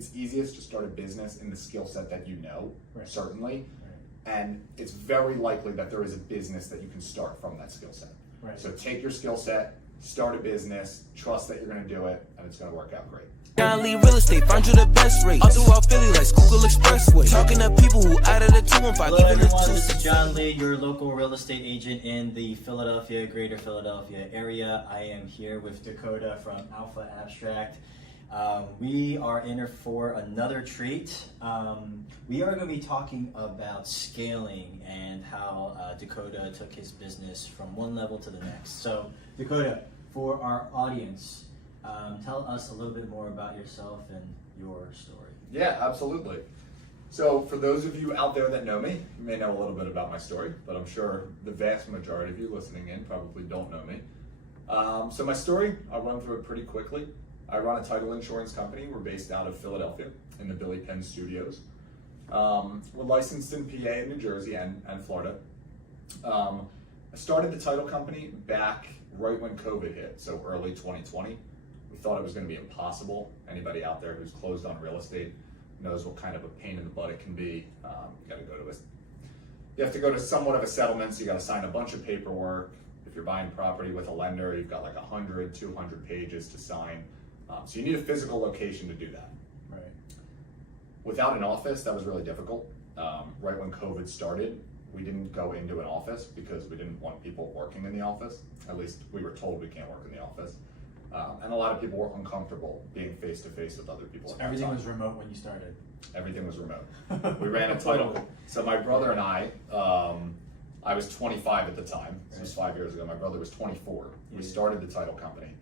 it's easiest to start a business in the skill set that you know, Right. certainly. Right. And it's very likely that there is a business that you can start from that skill set. Right. So take your skill set, start a business, trust that you're gonna do it, and it's gonna work out great. Kindly real estate, find you the best rate. All throughout Philly like Schuylkill Expressway. Talking to people who out of the 215. Hello everyone, this is John Lee, your local real estate agent in the Philadelphia, greater Philadelphia area. I am here with Dakota from Alpha Abstract. We are in for another treat. We are going to be talking about scaling and how Dakota took his business from one level to the next. So Dakota, for our audience, tell us a little bit more about yourself and your story. Yeah, absolutely. So for those of you out there that know me, you may know a little bit about my story, but I'm sure the vast majority of you listening in probably don't know me. So my story, I'll run through it pretty quickly. I run a title insurance company. We're based out of Philadelphia in the Billy Penn Studios. We're licensed in PA and New Jersey and Florida. I started the title company back right when COVID hit, so early 2020. We thought it was going to be impossible. Anybody out there who's closed on real estate knows what kind of a pain in the butt it can be. You have to go to somewhat of a settlement, so you got to sign a bunch of paperwork. If you're buying property with a lender, you've got like 100, 200 pages to sign. So you need a physical location to do that. Right. Without an office, that was really difficult. Right when COVID started, we didn't go into an office because we didn't want people working in the office. At least we were told we can't work in the office. And a lot of people were uncomfortable being face to face with other people. So everything was remote when you started? Everything was remote. We ran a title. So my brother and I was 25 at the time. This was 5 years ago. My brother was 24. We started the title company.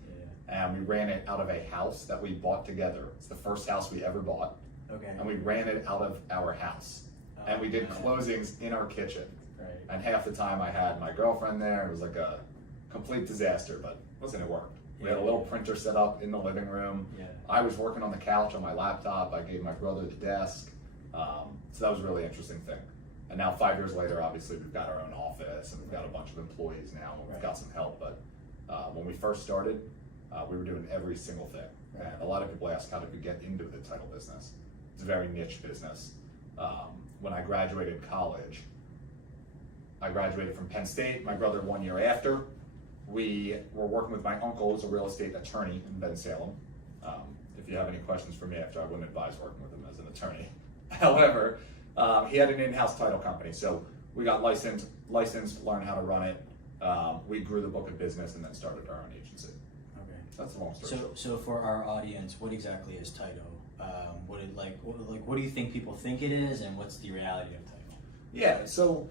And we ran it out of a house that we bought together. It's the first house we ever bought. Okay. And we ran it out of our house. And we did closings in our kitchen. Right. And half the time I had my girlfriend there. It was like a complete disaster, but listen, it worked. We had a little printer set up in the living room. Yeah. I was working on the couch on my laptop. I gave my brother the desk. So that was a really interesting thing. And now 5 years later, obviously we've got our own office and we've got a bunch of employees now and we've got some help. But when we first started, we were doing every single thing. And a lot of people ask, how did we get into the title business? It's a very niche business. When I graduated college, I graduated from Penn State, my brother 1 year after. We were working with my uncle, who's a real estate attorney in Bensalem. If you have any questions for me after, I wouldn't advise working with him as an attorney. However, he had an in-house title company. So we got licensed, learned how to run it. We grew the book of business and then started our own agency. Okay. That's a long story. So for our audience, what exactly is title? What do you think people think it is, and what's the reality of title? Yeah, so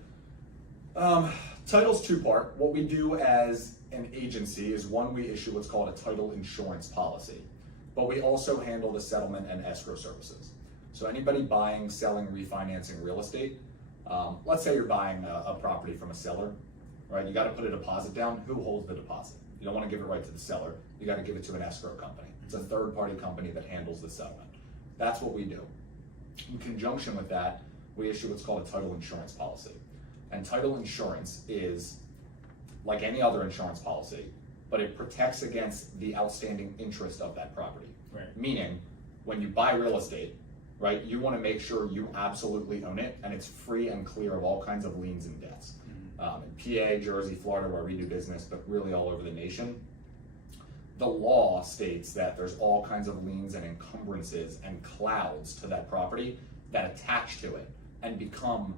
title's two-part. What we do as an agency is, one, we issue what's called a title insurance policy, but we also handle the settlement and escrow services. So anybody buying, selling, refinancing real estate, let's say you're buying a property from a seller, right? You got to put a deposit down. Who holds the deposit? You don't want to give it right to the seller. You got to give it to an escrow company. It's a third-party company that handles the settlement. That's what we do. In conjunction with that, we issue what's called a title insurance policy. And title insurance is like any other insurance policy, but it protects against the outstanding interest of that property. Right. Meaning, when you buy real estate, right, you want to make sure you absolutely own it and it's free and clear of all kinds of liens and debts. In PA, Jersey, Florida, where we do business, but really all over the nation, the law states that there's all kinds of liens and encumbrances and clouds to that property that attach to it and become,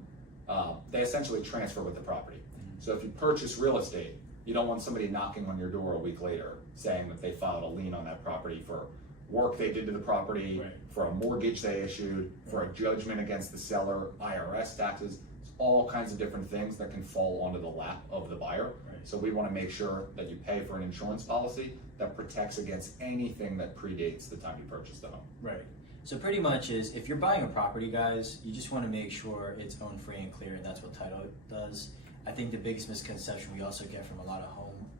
they essentially transfer with the property. So if you purchase real estate, you don't want somebody knocking on your door a week later saying that they filed a lien on that property for work they did to the property, for a mortgage they issued, for a judgment against the seller, IRS taxes. All kinds of different things that can fall onto the lap of the buyer. So we want to make sure that you pay for an insurance policy that protects against anything that predates the time you purchased the home. Right. So pretty much is, if you're buying a property, guys, you just want to make sure it's owned free and clear, and that's what title does. I think the biggest misconception we also get from a lot of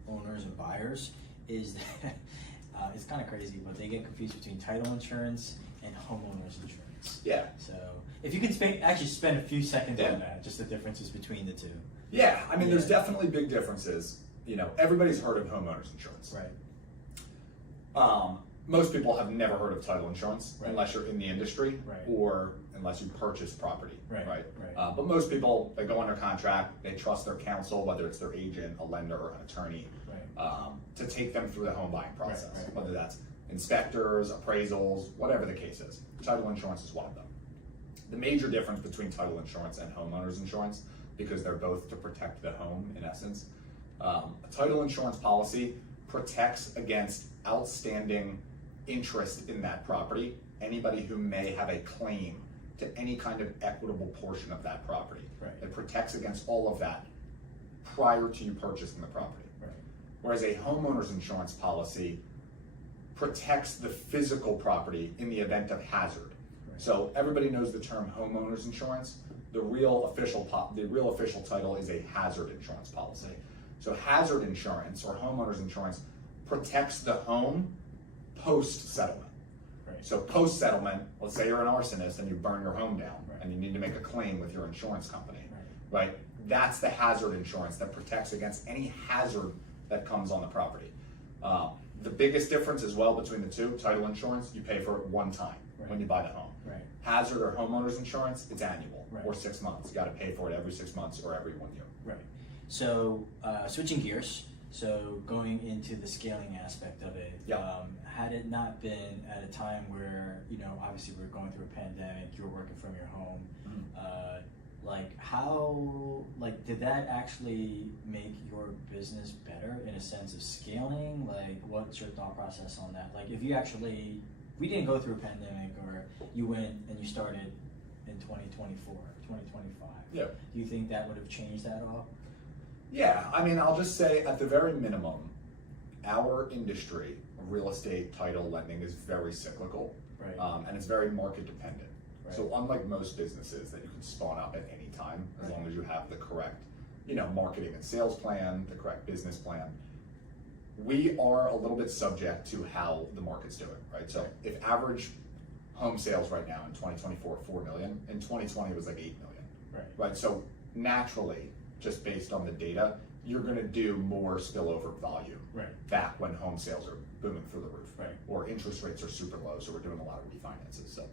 homeowners and buyers is that it's kind of crazy, but they get confused between title insurance and homeowners insurance. Yeah. So if you could spend a few seconds on that, just the differences between the two. Yeah, I mean, there's definitely big differences. You know, everybody's heard of homeowners insurance. Right. most people have never heard of title insurance Right. unless you're in the industry Right. or unless you purchase property, Right. right? Right. But most people, they go under contract, they trust their counsel, whether it's their agent, a lender, or an attorney, Right. to take them through the home buying process, Right. whether that's inspectors, appraisals, whatever the case is. Title insurance is one of them. The major difference between title insurance and homeowners insurance, because they're both to protect the home in essence, a title insurance policy protects against outstanding interest in that property, anybody who may have a claim to any kind of equitable portion of that property. Right. It protects against all of that prior to you purchasing the property. Right. Whereas a homeowner's insurance policy protects the physical property in the event of hazard. Right. So everybody knows the term homeowner's insurance. The real official title is a hazard insurance policy. So hazard insurance or homeowner's insurance protects the home post settlement. Right. So post settlement, let's say you're an arsonist and you burn your home down Right. and you need to make a claim with your insurance company, Right. right? That's the hazard insurance that protects against any hazard that comes on the property. The biggest difference as well between the two, title insurance, you pay for it one time Right. when you buy the home. Right. Hazard or homeowner's insurance, it's annual Right. or 6 months. You gotta pay for it every 6 months or every 1 year. Right. So switching gears, so going into the scaling aspect of it, Yeah. had it not been at a time where, you know, obviously we were going through a pandemic, you were working from your home, like how, like did that actually make your business better in a sense of scaling? Like what's your thought process on that? Like if you actually, we didn't go through a pandemic or you went and you started in 2024, 2025. Yeah. Do you think that would have changed that at all? Yeah, I mean, I'll just say at the very minimum, our industry of real estate title lending is very cyclical, Right. and it's very market dependent. Right. So unlike most businesses that you can spawn up at any time, as Right. long as you have the correct, marketing and sales plan, the correct business plan, we are a little bit subject to how the market's doing, right? So Right. if average home sales right now in 2024, 4 million, in 2020 it was like 8 million, Right. right? So naturally, just based on the data, you're gonna do more spillover volume Right. back when home sales are booming through the roof. Right. Or interest rates are super low, so we're doing a lot of refinances. So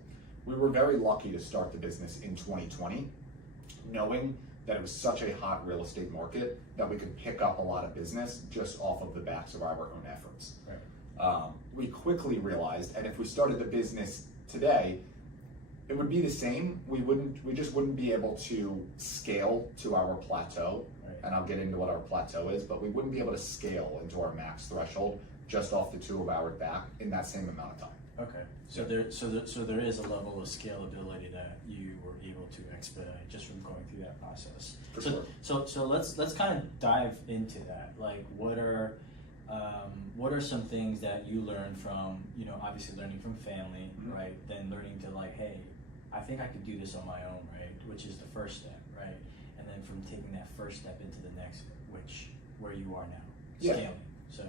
we were very lucky to start the business in 2020, knowing that it was such a hot real estate market that we could pick up a lot of business just off of the backs of our own efforts. Right. We quickly realized, and if we started the business today, it would be the same. We just wouldn't be able to scale to our plateau. Right. And I'll get into what our plateau is, but we wouldn't be able to scale into our max threshold just off the 2 of ours back in that same amount of time. Okay. So there is a level of scalability that you were able to expedite just from going through that process. For so, sure. So let's kind of dive into that. Like what are some things that you learned from, obviously learning from family, Mhm. right? Then learning to like, hey, I think I could do this on my own, right? Which is the first step, right? And then from taking that first step into the next, where you are now, Yeah. scaling. So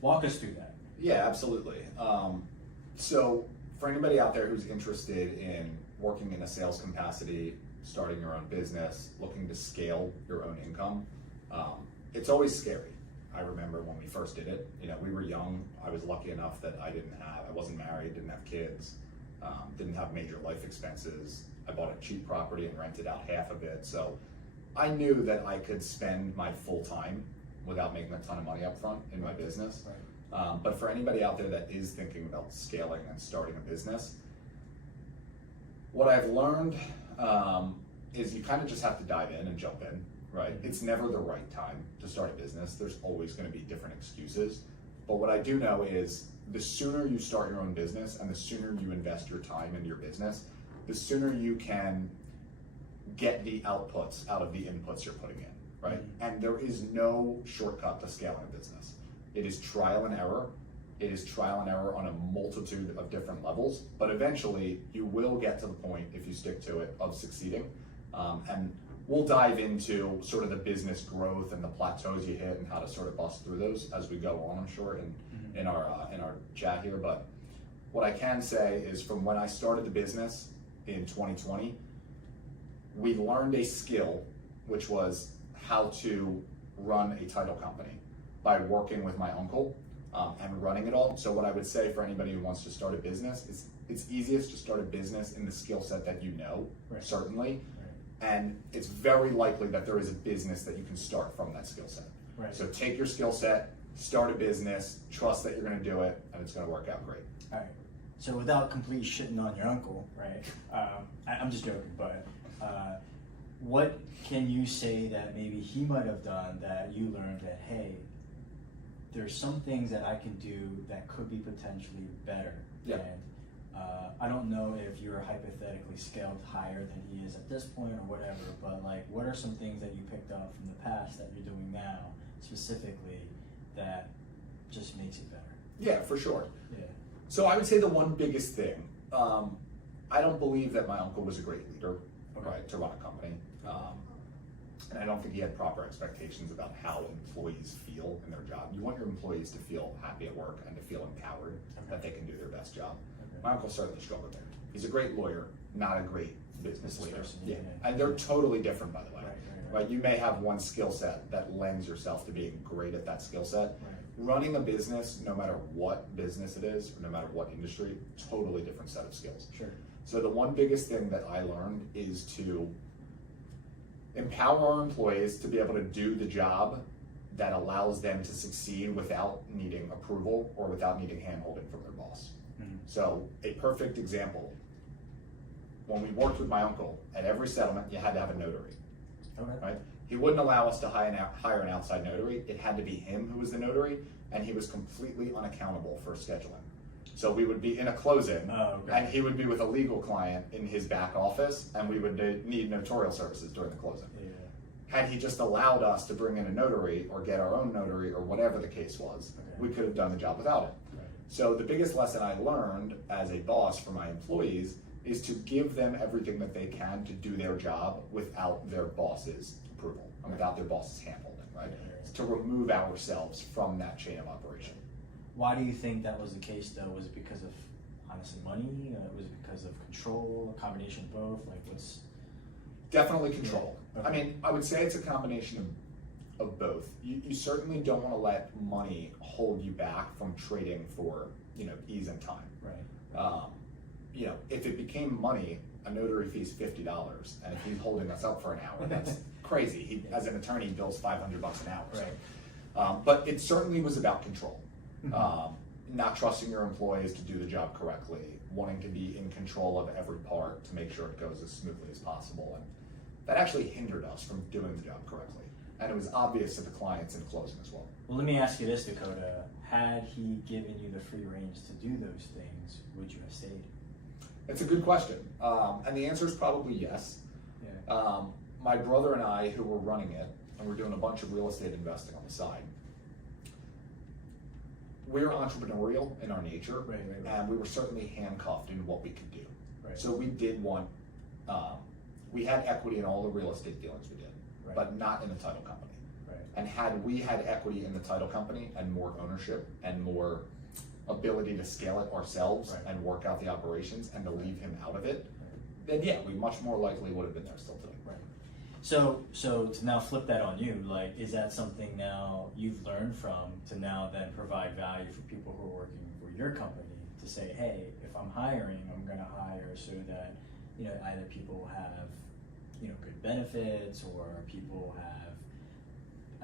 walk us through that. Yeah, absolutely. So for anybody out there who's interested in working in a sales capacity, starting your own business, looking to scale your own income, it's always scary. I remember when we first did it, we were young. I was lucky enough that I wasn't married, didn't have kids, didn't have major life expenses. I bought a cheap property and rented out half of it. So I knew that I could spend my full time without making a ton of money up front in my business. Right. But for anybody out there that is thinking about scaling and starting a business, what I've learned is you kind of just have to dive in and jump in, right? It's never the right time to start a business. There's always going to be different excuses. But what I do know is the sooner you start your own business and the sooner you invest your time into your business, the sooner you can get the outputs out of the inputs you're putting in, right? Mm-hmm. And there is no shortcut to scaling a business. It is trial and error. It is trial and error on a multitude of different levels, but eventually you will get to the point, if you stick to it, of succeeding. And we'll dive into sort of the business growth and the plateaus you hit and how to sort of bust through those as we go on, I'm sure, in our chat here. But what I can say is from when I started the business in 2020, we learned a skill, which was how to run a title company by working with my uncle and running it all. So what I would say for anybody who wants to start a business is it's easiest to start a business in the skill set that you know, Right. certainly. And it's very likely that there is a business that you can start from that skill set. Right. So take your skill set, start a business, trust that you're gonna do it, and it's gonna work out great. All right. So without completely shitting on your uncle, right? I'm just joking, but what can you say that maybe he might have done that you learned that, hey, there's some things that I can do that could be potentially better. Yeah. And I don't know if you're hypothetically scaled higher than he is at this point or whatever, but like, what are some things that you picked up from the past that you're doing now specifically that just makes it better? Yeah, for sure. Yeah. So I would say the one biggest thing, I don't believe that my uncle was a great leader, right, to run a company. And I don't think he had proper expectations about how employees feel in their job. You want your employees to feel happy at work and to feel empowered that they can do their best job. My uncle certainly struggled there. He's a great lawyer, not a great business leader. person, Yeah, yeah. and they're totally different, by the way. Right. You may have one skill set that lends yourself to being great at that skill set. Right. Running a business, no matter what business it is, or no matter what industry, totally different set of skills. Sure. So the one biggest thing that I learned is to empower our employees to be able to do the job that allows them to succeed without needing approval or without needing hand-holding from their boss. Mm-hmm. So a perfect example, when we worked with my uncle, at every settlement, you had to have a notary, Okay. right? He wouldn't allow us to hire an outside notary. It had to be him who was the notary, and he was completely unaccountable for scheduling. So we would be in a closing, and he would be with a legal client in his back office, and we would need notarial services during the closing. Yeah. Had he just allowed us to bring in a notary or get our own notary or whatever the case was, we could have done the job without it. Right. So the biggest lesson I learned as a boss for my employees is to give them everything that they can to do their job without their boss's approval and without their boss's handholding, right? It's to remove ourselves from that chain of operation. Why do you think that was the case though? Was it because of honestly money? Was it because of control? A combination of both? Like what's... Definitely control. Okay. I mean, I would say it's a combination of both. You certainly don't want to let money hold you back from trading for, ease and time. Right. If it became money, a notary fee is $50, and if he's holding us up for an hour, that's crazy. He, as an attorney, bills $500 an hour. So. Right. But it certainly was about control. Not trusting your employees to do the job correctly, wanting to be in control of every part to make sure it goes as smoothly as possible. And that actually hindered us from doing the job correctly. And it was obvious to the clients in closing as well. Well, let me ask you this, Dakota. Had he given you the free reins to do those things, would you have stayed? It's a good question. And the answer is probably yes. Yeah. My brother and I, who were running it, and we're doing a bunch of real estate investing on the side, we're entrepreneurial in our nature, Right. and we were certainly handcuffed in what we could do. Right. So we did want, we had equity in all the real estate dealings we did, Right. but not in the title company. Right. And had we had equity in the title company and more ownership and more ability to scale it ourselves Right. and work out the operations and to leave him out of it, then yeah, we much more likely would have been there still today. Right. So to now flip that on you, like, is that something now you've learned from to now then provide value for people who are working for your company to say, hey, if I'm hiring, I'm going to hire so that, either people have, good benefits or people have,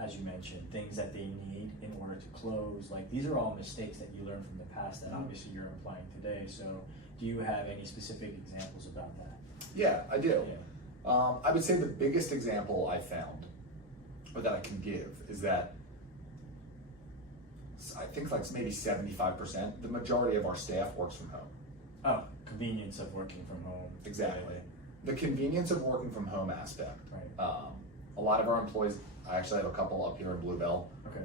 as you mentioned, things that they need in order to close. Like, these are all mistakes that you learned from the past that obviously you're applying today. So do you have any specific examples about that? Yeah, I do. Yeah. I would say the biggest example I found, or that I can give, is that I think like maybe 75%, the majority of our staff works from home. Oh, convenience of working from home. Exactly. The convenience of working from home aspect. Right. A lot of our employees, I actually have a couple up here in Bluebell, Okay.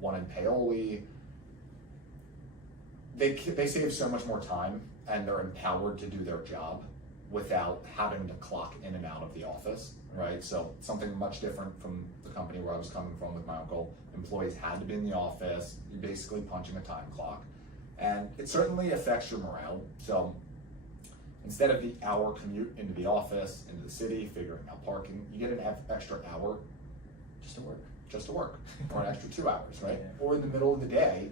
One in Paoli. They save so much more time and they're empowered to do their job without having to clock in and out of the office, right? So something much different from the company where I was coming from with my uncle. Employees had to be in the office, you're basically punching a time clock. And it certainly affects your morale. So instead of the hour commute into the office, into the city, figuring out parking, you get an extra hour Just to work. just to work, or an extra 2 hours, right? Yeah. Or in the middle of the day,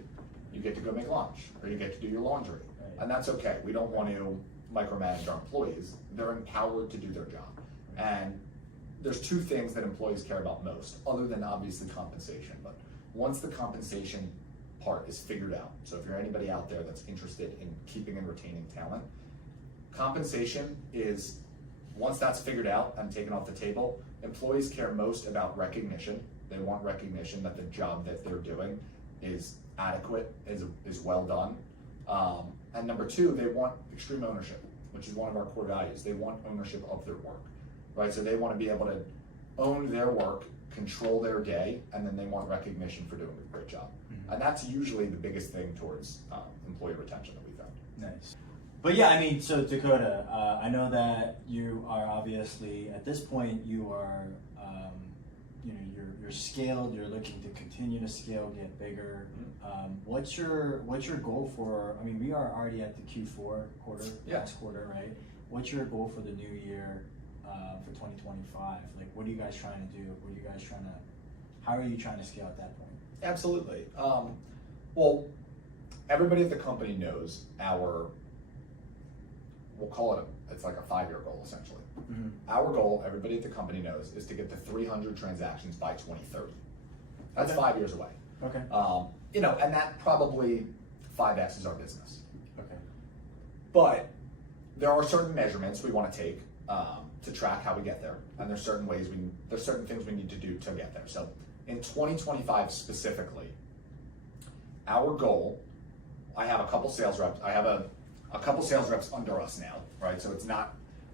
you get to go make lunch, or you get to do your laundry. Right. And that's okay. We don't want to micromanage our employees. They're empowered to do their job. And there's two things that employees care about most, other than obviously compensation. But once the compensation part is figured out, so if you're anybody out there that's interested in keeping and retaining talent, compensation is, once that's figured out and taken off the table, employees care most about recognition. They want recognition that the job that they're doing is adequate, is well done. And number two, they want extreme ownership, which is one of our core values. They want ownership of their work, right? So they want to be able to own their work, control their day, and then they want recognition for doing a great job. Mm-hmm. And that's usually the biggest thing towards employee retention that we found. Nice. But yeah, I mean, so Dakota, I know that you are obviously, at this point, you are, you're scaled, you're looking to continue to scale, get bigger. What's your goal for, I mean, we are already at the Q4 quarter, last quarter, right? What's your goal for the new year for 2025? Like, what are you guys trying to do? How are you trying to scale at that point? Absolutely. Well, everybody at the company knows we'll call it it's like a 5-year goal essentially. Mm-hmm. Our goal, everybody at the company knows, is to get to 300 transactions by 2030. That's Okay. 5 years away. Okay. And that probably 5X is our business. Okay. But there are certain measurements we want to take to track how we get there, and there's certain things we need to do to get there. So in 2025 specifically, our goal, I have a couple sales reps. I have a couple sales reps under us now, right? So it's not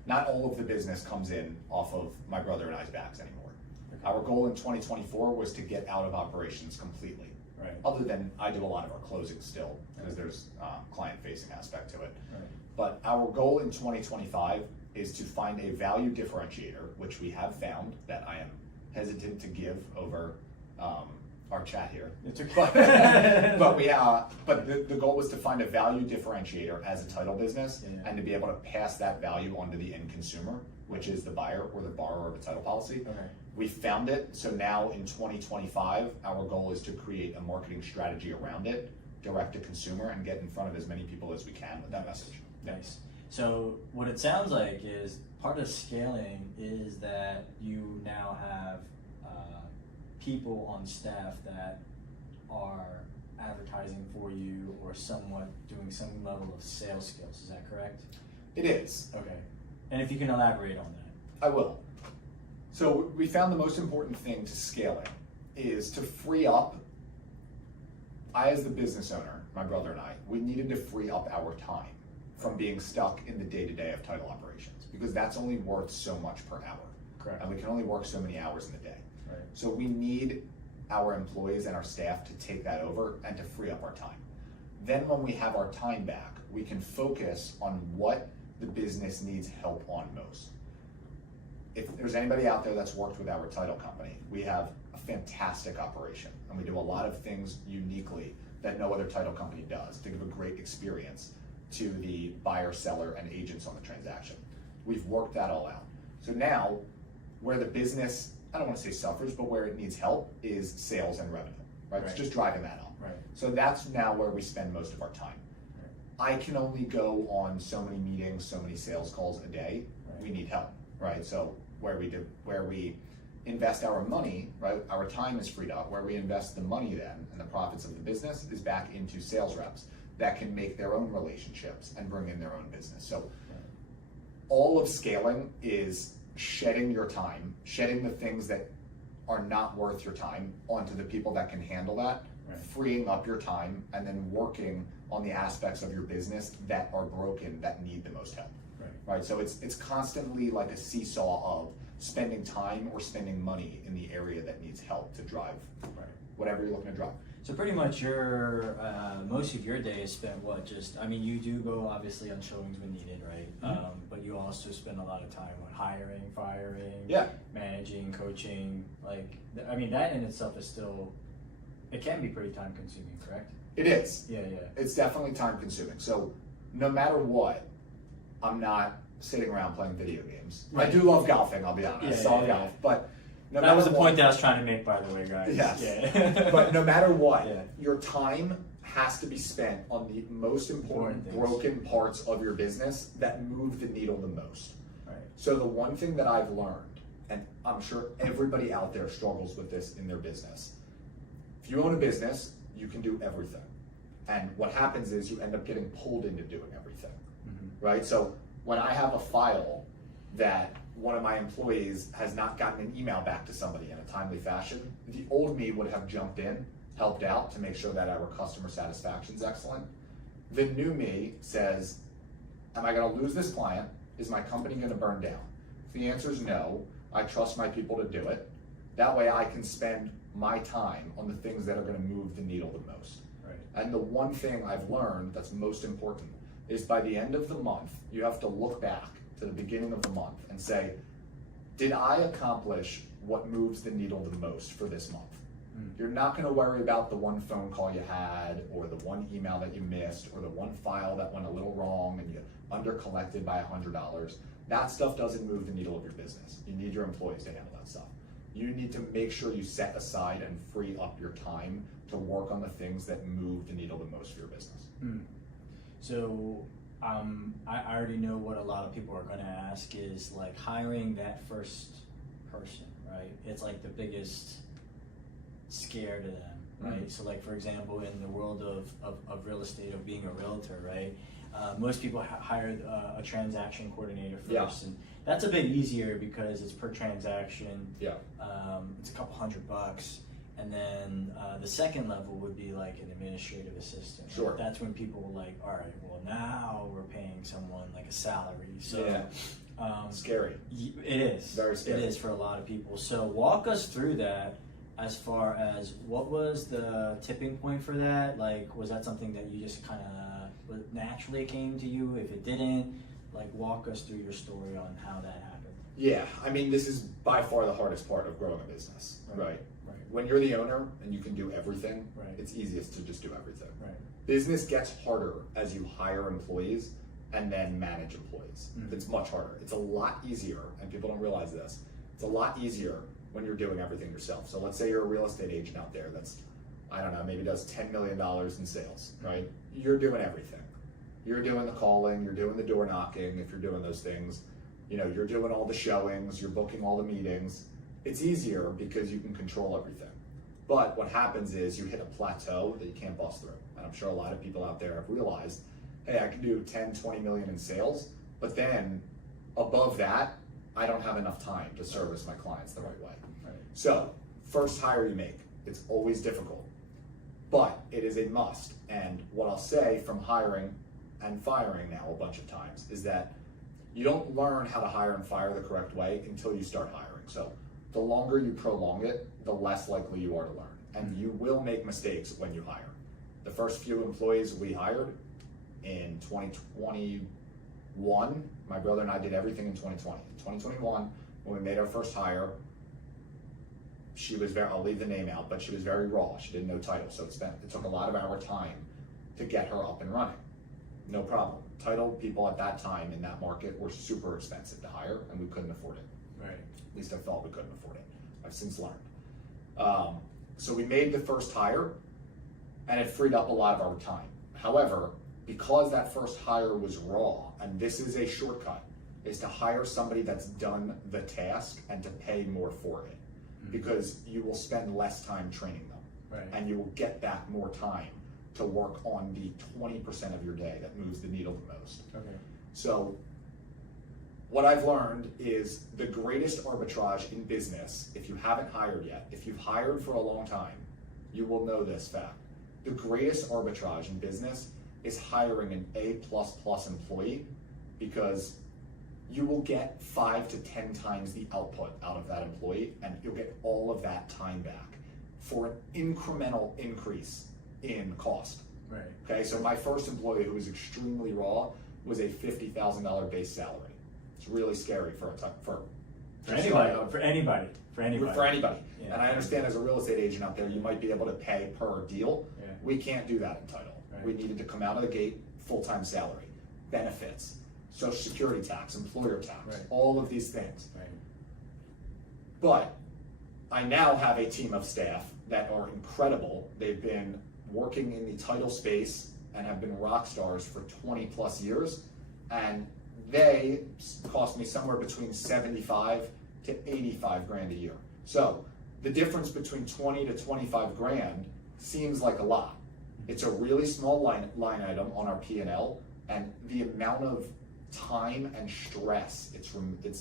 all of the business comes in off of my brother and I's backs anymore. Okay. Our goal in 2024 was to get out of operations completely. Right. Other than I do a lot of our closing still, because there's client-facing aspect to it. Right. But our goal in 2025 is to find a value differentiator, which we have found that I am hesitant to give over our chat here. It's okay. But the goal was to find a value differentiator as a title business, Yeah. and to be able to pass that value onto the end consumer, which is the buyer or the borrower of a title policy. Okay. We found it, so now in 2025, our goal is to create a marketing strategy around it, direct to consumer, and get in front of as many people as we can with that message. Nice. So what it sounds like is part of scaling is that you now have people on staff that are advertising for you or somewhat doing some level of sales skills. Is that correct? It is. Okay. And if you can elaborate on that. I will. So we found the most important thing to scaling is to free up, I as the business owner, my brother and I, we needed to free up our time from being stuck in the day-to-day of title operations, because that's only worth so much per hour. Correct. And we can only work so many hours in the day. Right. So we need our employees and our staff to take that over and to free up our time. Then when we have our time back, we can focus on what the business needs help on most. If there's anybody out there that's worked with our title company, we have a fantastic operation, and we do a lot of things uniquely that no other title company does to give a great experience to the buyer, seller, and agents on the transaction. We've worked that all out. So now, where the business, I don't want to say suffers, but where it needs help is sales and revenue, right? It's just driving that up. Right. So that's now where we spend most of our time. Right. I can only go on so many meetings, so many sales calls a day. Right. We need help, right? So where we invest our money, right? Our time is freed up. Where we invest the money then and the profits of the business is back into sales reps that can make their own relationships and bring in their own business. So all of scaling is shedding your time, shedding the things that are not worth your time onto the people that can handle that, Right. freeing up your time, and then working on the aspects of your business that are broken, that need the most help. Right, so it's constantly like a seesaw of spending time or spending money in the area that needs help to drive whatever you're looking to drive. So pretty much your most of your day is spent you do go obviously on showings when needed, right? Mm-hmm. But you also spend a lot of time on hiring, firing, Yeah. managing, coaching. That in itself is still, it can be pretty time consuming, correct? It is. Yeah. It's definitely time consuming. So no matter what, I'm not sitting around playing video games. Right. I do love golfing, I'll be honest. I love golf, but no That was matter the what, point that I was trying to make, by the way, guys. Yes. Yeah. but no matter what, Yeah. your time has to be spent on the most important Important things. broken parts of your business that move the needle the most. Right. So the one thing that I've learned, and I'm sure everybody out there struggles with this in their business, if you own a business, you can do everything. And what happens is you end up getting pulled into doing everything, right? So when I have a file that one of my employees has not gotten an email back to somebody in a timely fashion, the old me would have jumped in, helped out to make sure that our customer satisfaction is excellent. The new me says, am I gonna lose this client? Is my company gonna burn down? If the answer is no, I trust my people to do it. That way I can spend my time on the things that are gonna move the needle the most. Right. And the one thing I've learned that's most important is by the end of the month, you have to look back to the beginning of the month and say, did I accomplish what moves the needle the most for this month? You're not gonna worry about the one phone call you had, or the one email that you missed, or the one file that went a little wrong and you under collected by $100. That stuff doesn't move the needle of your business. You need your employees to handle that stuff. You need to make sure you set aside and free up your time to work on the things that move the needle the most for your business. So I already know what a lot of people are going to ask is like hiring that first person, right? It's like the biggest scare to them, right? So like, for example, in the world of real estate, of being a realtor, right? Most people hire a transaction coordinator first, Yeah. and that's a bit easier because it's per transaction. Yeah. It's a couple $100, and then the second level would be like an administrative assistant. Sure. That's when people are like, all right, well now we're paying someone like a salary. So Yeah. Scary. it is. Very scary. It is for a lot of people. So walk us through that. As far as what was the tipping point for that? Like, was that something that you just kind of naturally came to you? If it didn't, like, walk us through your story on how that happened. Yeah, I mean, this is by far the hardest part of growing a business, right? Right. When you're the owner and you can do everything, Right. it's easiest to just do everything. Right. Business gets harder as you hire employees and then manage employees. It's much harder. It's a lot easier, and people don't realize this, it's a lot easier when you're doing everything yourself. So let's say you're a real estate agent out there that's, I don't know, maybe does $10 million in sales, right? You're doing everything. You're doing the calling, you're doing the door knocking, if you're doing those things, you know, you're doing all the showings, you're booking all the meetings. It's easier because you can control everything. But what happens is you hit a plateau that you can't bust through. And I'm sure a lot of people out there have realized, hey, I can do 10, 20 million in sales, but then above that, I don't have enough time to service my clients the right way. Right. So, first hire you make, it's always difficult, but it is a must. And what I'll say from hiring and firing now a bunch of times is that you don't learn how to hire and fire the correct way until you start hiring. So, the longer you prolong it, the less likely you are to learn. And you will make mistakes when you hire. The first few employees we hired in 2021, my brother and I did everything in 2020. In 2021, when we made our first hire, she was very, I'll leave the name out, but she was very raw. She didn't know title, so it took a lot of our time to get her up and running. No problem. Title people at that time in that market were super expensive to hire, and we couldn't afford it. Right. At least I felt we couldn't afford it. I've since learned. So we made the first hire, and it freed up a lot of our time. However, because that first hire was raw, and this is a shortcut, is to hire somebody that's done the task and to pay more for it. Because you will spend less time training them. Right. And you will get back more time to work on the 20% of your day that moves the needle the most. Okay. So what I've learned is the greatest arbitrage in business, if you haven't hired yet, if you've hired for a long time, you will know this fact. The greatest arbitrage in business is hiring an A++ employee, because you will get 5 to 10 times the output out of that employee, and you'll get all of that time back for an incremental increase in cost. Right. Okay, so my first employee, who was extremely raw, was a $50,000 base salary. It's really scary for anybody. Yeah. And I understand as a real estate agent out there, you might be able to pay per deal. Yeah. We can't do that in title. Right. We needed to come out of the gate, full-time salary, benefits, social security tax, employer tax, Right. all of these things. Right. But I now have a team of staff that are incredible. They've been working in the title space and have been rock stars for 20 plus years, and they cost me somewhere between 75 to 85 grand a year. So the difference between 20 to 25 grand seems like a lot. It's a really small line item on our P&L, and the amount of time and stress it's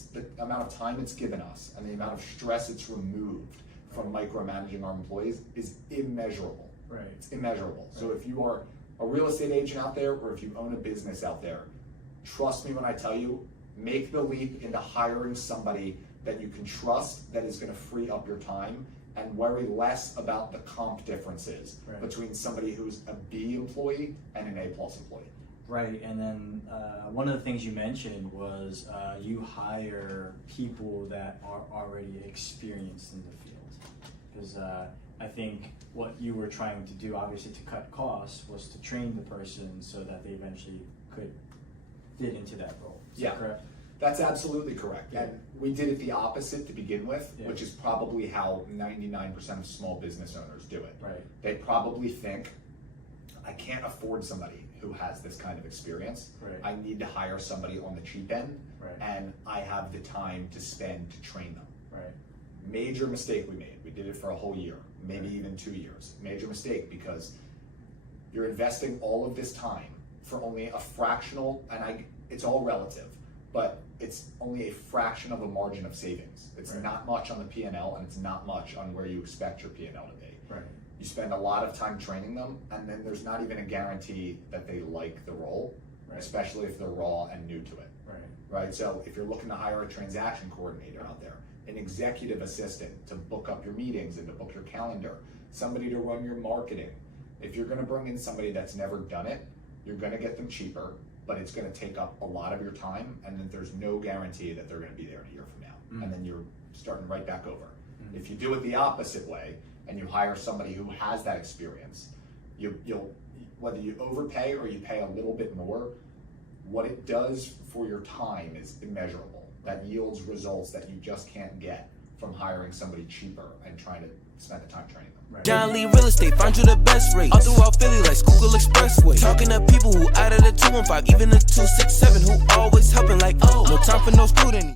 the amount of time it's given us and the amount of stress it's removed from micromanaging our employees is immeasurable. Right. It's immeasurable. So if you are a real estate agent out there, or if you own a business out there, trust me when I tell you, make the leap into hiring somebody that you can trust, that is going to free up your time, and worry less about the comp differences between somebody who's a B employee and an A plus employee. Right, and then one of the things you mentioned was you hire people that are already experienced in the field. Because I think what you were trying to do, obviously to cut costs, was to train the person so that they eventually could fit into that role. Is that correct? That's absolutely correct. And we did it the opposite to begin with, which is probably how 99% of small business owners do it. Right. They probably think, I can't afford somebody who has this kind of experience. Right. I need to hire somebody on the cheap end, Right. and I have the time to spend to train them. Right. Major mistake we made. We did it for a whole year, maybe even 2 years. Major mistake, because you're investing all of this time for only a fractional, and it's all relative, but it's only a fraction of a margin of savings. It's not much on the P&L, and it's not much on where you expect your P&L to be. Right. You spend a lot of time training them, and then there's not even a guarantee that they like the role, especially if they're raw and new to it. Right. So if you're looking to hire a transaction coordinator out there, an executive assistant to book up your meetings and to book your calendar, somebody to run your marketing, if you're going to bring in somebody that's never done it, you're going to get them cheaper, but it's going to take up a lot of your time, and then there's no guarantee that they're going to be there in a year from now. And then you're starting right back over. If you do it the opposite way and you hire somebody who has that experience, you'll whether you overpay or you pay a little bit more, what it does for your time is immeasurable. That yields results that you just can't get from hiring somebody cheaper and trying to spend the time training them. John Lee Real Estate, find you the best rates. All throughout Philly like Schuylkill Expressway. Talking to people who out of the 215, even the 267, who always helping like, oh, no time for no student.